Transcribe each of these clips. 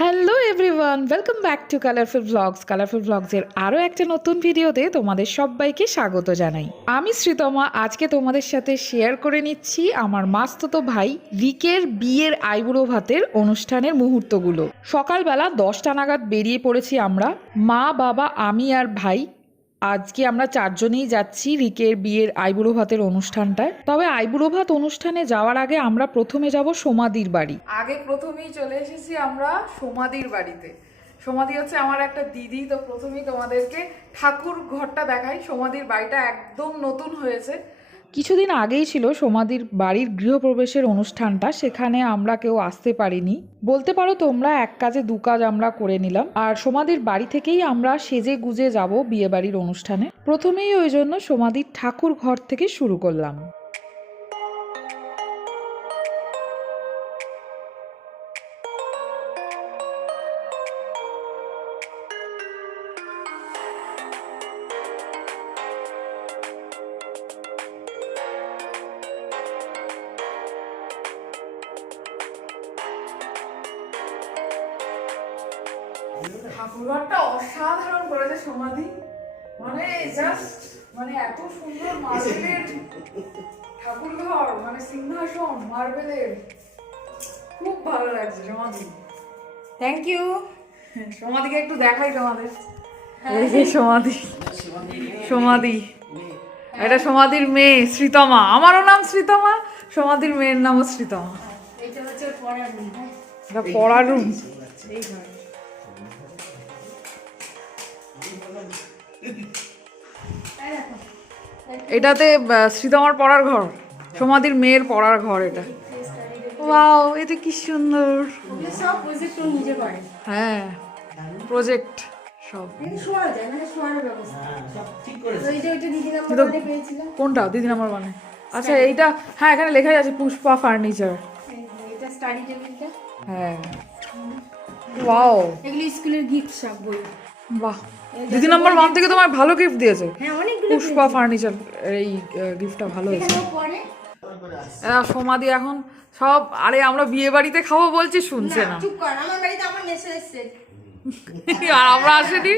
Hello everyone, welcome back to colourful blogs. কালারফুল ব্লগসের আরও একটা নতুন ভিডিওতে তোমাদের সবাইকে স্বাগত জানাই। আমি শ্রীতমা। আজকে তোমাদের সাথে শেয়ার করে নিচ্ছি আমার মাস্তুতো ভাই রিকের বিয়ের আইবুড়ো ভাতের অনুষ্ঠানের মুহূর্তগুলো। সকালবেলা 10টা নাগাদ বেরিয়ে পড়েছি আমরা, মা, বাবা, আমি আর ভাই। আজকে আমরা চারজনেই যাচ্ছি রিকের বিয়ের আইবুড়ো ভাতের অনুষ্ঠানটায়। তবে আইবুড়ো ভাত অনুষ্ঠানে যাওয়ার আগে আমরা প্রথমে যাব সোমাদির বাড়ি। প্রথমেই চলে এসেছি আমরা সোমাদির বাড়িতে। সোমাদি হচ্ছে আমার একটা দিদি। তো প্রথমেই তোমাদেরকে ঠাকুর ঘরটা দেখাই। সোমাদির বাড়িটা একদম নতুন হয়েছে। কিছুদিন আগেই ছিল সোমাদির বাড়ির গৃহপ্রবেশের অনুষ্ঠানটা, সেখানে আমরা কেউ আসতে পারিনি। বলতে পারো তোমরা এক কাজে দু কাজ আমরা করে নিলাম। আর সোমাদির বাড়ি থেকেই আমরা সেজে গুজে যাব বিয়ে বাড়ির অনুষ্ঠানে। প্রথমেই ওই জন্য সোমাদির ঠাকুর ঘর থেকে শুরু করলাম। ঠাকুরঘরটা অসাধারণ করেছে সোমাদি। মানে জাস্ট এত সুন্দর মার্বেলের ঠাকুরঘর, সিংহাসন মার্বেলের, খুব ভালো লাগছে সোমাদি। Thank you. সোমাদিকে একটু দেখাই তোমাদের। এই যে সোমাদি, এটা সোমাদির মেয়ে শ্রীতমা। আমারও নাম শ্রীতমা, সোমাদির মেয়ের নামও শ্রীতমা। এটা হচ্ছে পড়ার রুম। এটা পড়ার রুম। এটাতে শ্রীতমার পড়ার ঘর, সোমাদির মেয়ের পড়ার ঘর এটা। ওয়াও, এটা কি সুন্দর। সব প্রজেক্ট নিজে করে। হ্যাঁ, প্রজেক্ট সব। শোয়া যায়, শোয়ার ব্যবস্থা সব ঠিক করেছে। তো এইটা দিদি নাম্বার ওয়ানে পেয়েছিলাম। কোনটা দিদি নাম্বার ওয়ানে? আচ্ছা এইটা, হ্যাঁ এখানে লেখাই আছে পুষ্পা ফার্নিচার। এটা স্টাডি টেবিলটা। হ্যাঁ, ওয়াও, এগুলো স্কুলের গিফট সব বই। বাহ, দিদি নাম্বার ওয়ান থেকে তোমার ভালো গিফট দিয়েছে। হ্যাঁ, অনেকগুলো পুষ্পা ফার্নিচার, এই গিফটটা ভালো হয়েছে। সোমাদি এখন সব, আরে আমরা বিয়ে বাড়িতে খাবো বলছি, শুনছে না। চুপ কর, আমার বাড়িতে আমার মেসে এসেছে আর আমরা আসেনি।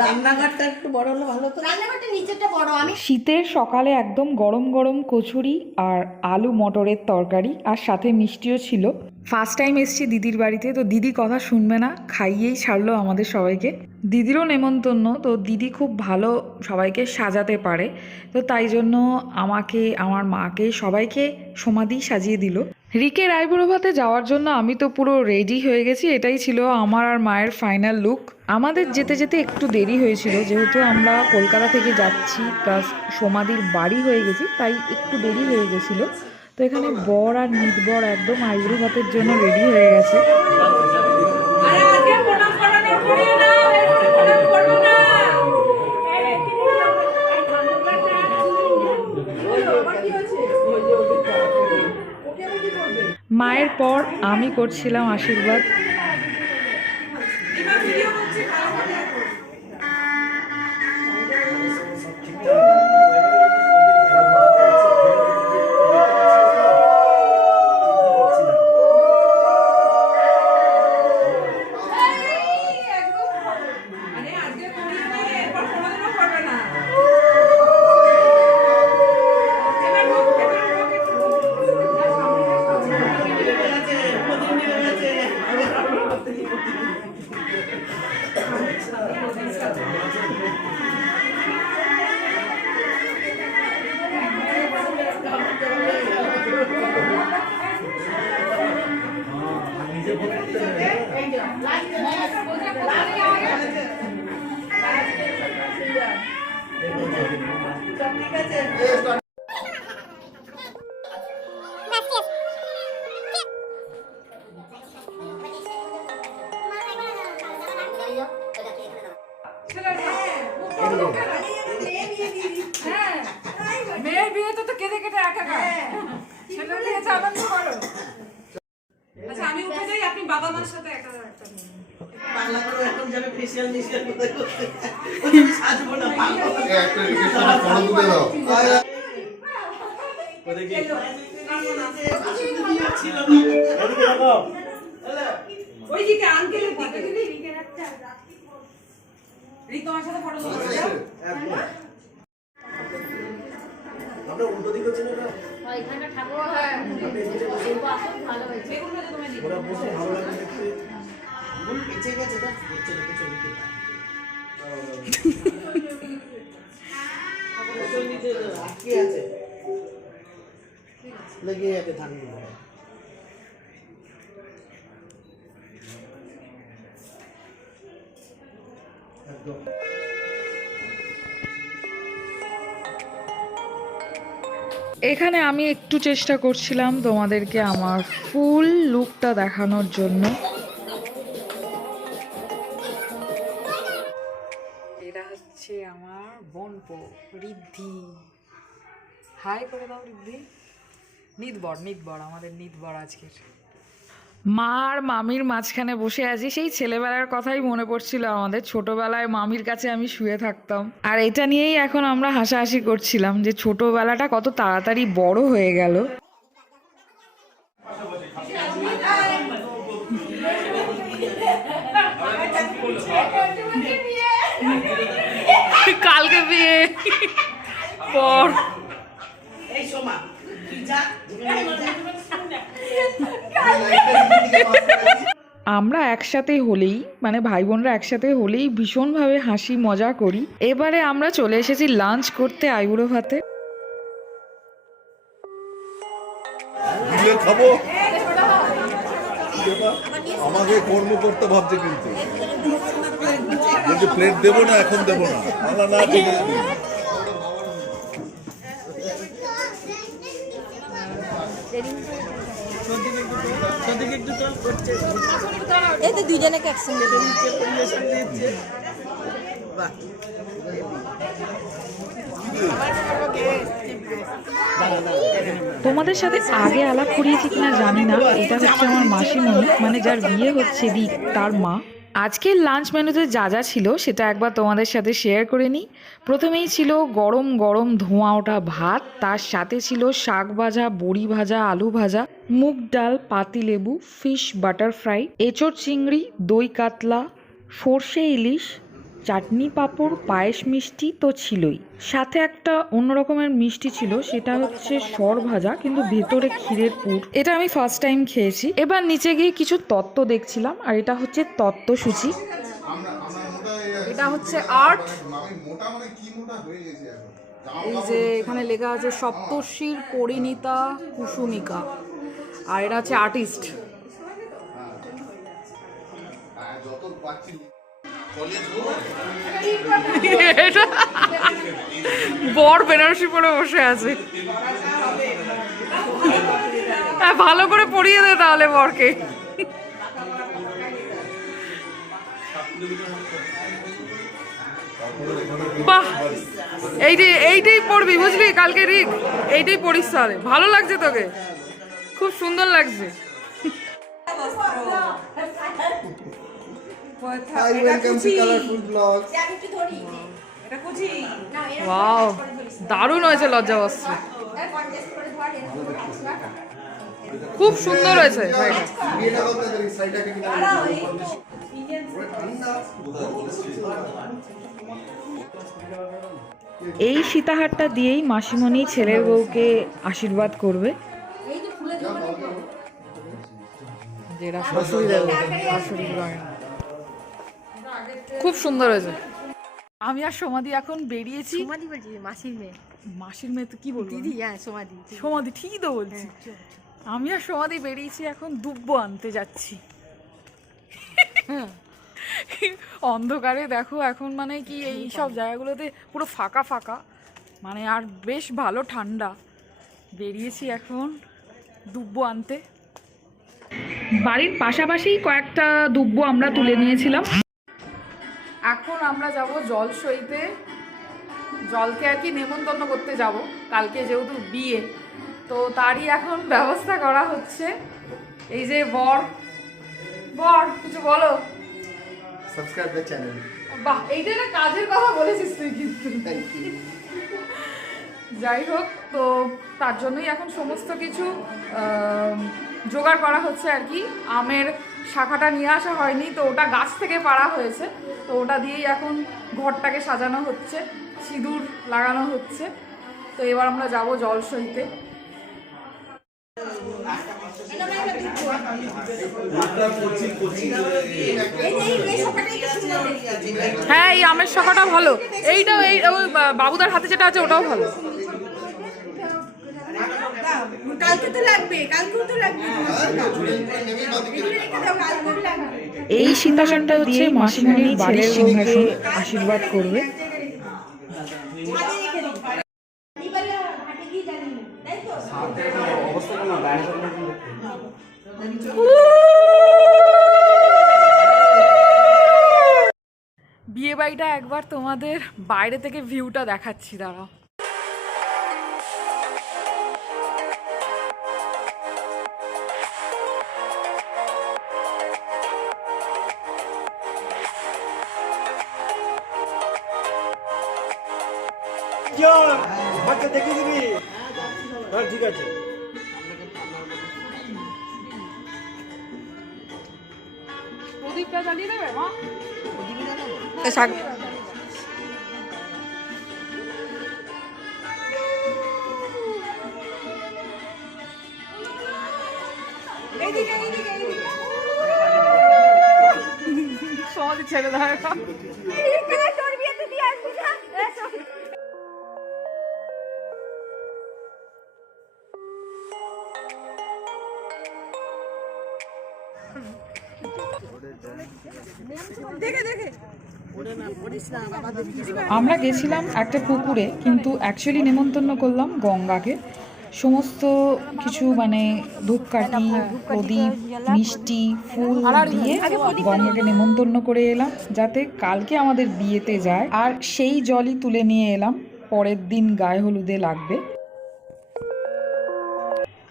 রান্নাঘরটা একটু বড় হলে ভালো হতো। রান্নাঘরটা নিচেরটা বড়। আমি শীতের সকালে একদম গরম গরম কচুরি আর আলু মটরের তরকারি, আর সাথে মিষ্টিও ছিল। ফার্স্ট টাইম এসছি দিদির বাড়িতে, তো দিদি কথা শুনবে না, খাইয়েই ছাড়লো আমাদের সবাইকে। দিদিরও নেমন্তন্ন, তো দিদি খুব ভালো সবাইকে সাজাতে পারে। তো তাই জন্য আমাকে, আমার মাকে, সবাইকে সোমাদি সাজিয়ে দিল। রিকের আইবুড়ো ভাতে যাওয়ার জন্য আমি তো পুরো রেডি হয়ে গেছি। এটাই ছিল আমার আর মায়ের ফাইনাল লুক। আমাদের যেতে যেতে একটু দেরি হয়েছিল, যেহেতু আমরা কলকাতা থেকে যাচ্ছি প্লাস সোমাদির বাড়ি হয়ে গেছি, তাই একটু দেরি হয়ে গেছিলো। তো এখানে বর আর মিতবর একদম আইবুড়ো ভাতের জন্য রেডি হয়ে গেছে। মায়ের পর আমি করছিলাম আশীর্বাদ। মেয়ের বিয়েতে তো কেঁদে কেটে একাকার, ছেলে বিয়েতে আনন্দ করো। আচ্ছা আমি উঠে যাই, আপনি বাবা মার সাথে একটা বাংলা করে এখন যাবে ফেসিয়াল মিশিয়াল কোথায় করতে, সাজবো না ভালো একটা রিকোয়েস্ট ফটো তুলে দাও। ছিল না। ওই দিকে আঙ্কেলের দিকে রিক তোমার সাথে ফটো তুলতে যাও। আমরা উল্টো দিকে ছিল না এখানটা ঠাকুর হ্যাঁ ভালো হয়েছে ওরা বসে ভালো লাগে দেখতে পিছে গেছে তো চলে পিছনে নিতে পিছনে নিতে আটকে আছে লেগে আছে ধানি একদম এখানে আমি একটু চেষ্টা করছিলাম তোমাদেরকে আমার ফুল লুকটা দেখানোর জন্য। এটা হচ্ছে আমার বোনপো ঋদ্ধি। হাই করে দাও ঋদ্ধি। নিতবর আমাদের নিতবর আজকের। মা আর মামির মাঝখানে বসে আছি, সেই ছেলেবেলার কথাই মনে পড়ছিল আমাদের। ছোটবেলায় মামির কাছে আমি শুয়ে থাকতাম, আর এটা নিয়েই এখন আমরা হাসাহাসি করছিলাম যে ছোটবেলাটা কত তাড়াতাড়ি বড় হয়ে গেল। কালকে বিয়ে পর এই সোমা তুই যা আমরা একসাথে হলেই, মানে ভাই বোনরা একসাথে হলেই ভীষণভাবে হাসি মজা করি। এবারে আমরা চলে এসেছি লাঞ্চ করতে আইবুড়ো ভাতে। খাবো আমাকে কর্ম করতে ভাবছে, কিন্তু বলছে প্লেট দেবো না, এখন দেবো না। না ঠিক আছে। এই তো দুইজনকে একসঙ্গে তোমাদের সাথে আগে আলাপ করিয়েছি কিনা জানি না, এটা হচ্ছে আমার মাসিমণি, মানে যার বিয়ে হচ্ছে রিক তার মা। আজকের লাঞ্চ মেনুতে যা যা ছিল সেটা একবার তোমাদের সাথে শেয়ার করে নিই। প্রথমেই ছিল গরম গরম ধোঁয়া ওঠা ভাত, তার সাথে ছিল শাক ভাজা, বড়ি ভাজা, আলু ভাজা, মুগ ডাল, পাতিলেবু, ফিশ বাটার ফ্রাই, এঁচোড় চিংড়ি, দই কাতলা, সর্ষে ইলিশ, চাটনি পাঁপড়, পায়েস, মিষ্টি তো ছিলই। সাথে একটা অন্য রকমের মিষ্টি ছিল, সেটা হচ্ছে সর ভাজা, কিন্তু ভেতরে ক্ষীরের পুর। এটা আমি ফার্স্ট টাইম খেয়েছি। এবার নিচে গিয়ে কিছু তত্ত্ব দেখছিলাম, আর এটা হচ্ছে তত্ত্বসূচি। এটা হচ্ছে আর্ট। এই যে এখানে লেখা আছে সপ্তর্ষির পরিণীতা কুসুমিকা, আর এটা হচ্ছে আর্টিস্ট। বর বেনারসি পরে বসে আছে। হ্যাঁ, ভালো করে পরিয়ে দে তাহলে বরকে। বাহ, এইটাই পড়বি বুঝলি কালকে রিক, এইটাই পড়িস তাহলে। ভালো লাগছে তোকে, খুব সুন্দর লাগছে। Hi, welcome to Colorful Vlogs. Wow, দারুণ হয়েছে লজ্জাবস্ত্র, খুব সুন্দর হয়েছে শাড়িটা। এই সীতাহারটা দিয়েই মাসিমণি ছেলের বউকে আশীর্বাদ করবে। যেটা শাশুড়ি দেবে, শাশুড়ির গয়না। খুব সুন্দর হয়েছে। আমি আর সমাধি এখন বেরিয়েছি। সমাধি বলছি মাসির মেয়ে। মাসির মেয়ে তো কি বলবো, দিদি হ্যাঁ সমাধি। সমাধি ঠিকই তো বলছি। আমি আর সমাধি বেরিয়েছি, এখন দুব্বো আনতে যাচ্ছি। অন্ধকারে দেখো এখন মানে কি এই সব জায়গাগুলোতে পুরো ফাঁকা ফাঁকা, মানে আর বেশ ভালো ঠান্ডা। বেরিয়েছি এখন দুব্বো আনতে। বাড়ির পাশাপাশি কয়েকটা দুব্বো আমরা তুলে নিয়েছিলাম। এখন আমরা যাব জলসইতে, জলকে আর কি নেমন্তন্ন করতে যাব, কালকে যেহেতু বিয়ে, তো তারই এখন ব্যবস্থা করা হচ্ছে। এই যে বর কিছু বলো। Subscribe the channel. বাহ, এইটা না কাজের কথা বলেছিস তুই কিন্তু। Thank you. যাই হোক, তো তার জন্যই এখন সমস্ত কিছু জোগাড় করা হচ্ছে আর কি। আমের শাখাটা নিয়ে আসা হয়নি, তো ওটা গাছ থেকে পাড়া হয়েছে, তো ওটা দিয়েই এখন ঘরটাকে সাজানো হচ্ছে, সিঁদুর লাগানো হচ্ছে। তো এবার আমরা যাব জল সইতে। হ্যাঁ, এই আমের শাখাটা ভালো, এইটাও এই ওই বাবুদার হাতে যেটা আছে ওটাও ভালো। কালকে তো লাগবে, কালকেও তো লাগবে। এই সিংহাসনটা হচ্ছে মাসিমণির বাড়ির সিংহাসন, আশীর্বাদ করবে। বিয়ে বাড়িটা একবার তোমাদের বাইরে থেকে ভিউটা দেখাচ্ছি, দাঁড়াও। বাচ্চা দেখে দিবি। হ্যাঁ ঠিক আছে। প্রদীপটা জ্বালিয়ে দেবে মা? সমাধি ছেড়ে দেয়। আমরা গেছিলাম একটা পুকুরে, কিন্তু অ্যাকচুয়ালি নেমন্তন্ন করলাম গঙ্গাকে। সমস্ত কিছু মানে ধূপকাঠি, প্রদীপ, মিষ্টি, ফুল দিয়ে গঙ্গাকে নেমন্তন্ন করে এলাম, যাতে কালকে আমাদের বিয়েতে যায়, আর সেই জলই তুলে নিয়ে এলাম, পরের দিন গায়ে হলুদে লাগবে।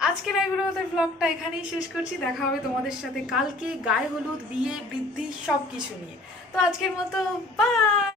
আজকের এই ব্লগটা এখানেই শেষ করছি। দেখা হবে তোমাদের সাথে কালকে গায়ে হলুদ, বিয়ে, বৃদ্ধি সব কিছু নিয়ে। তো আজকের মতো বাই।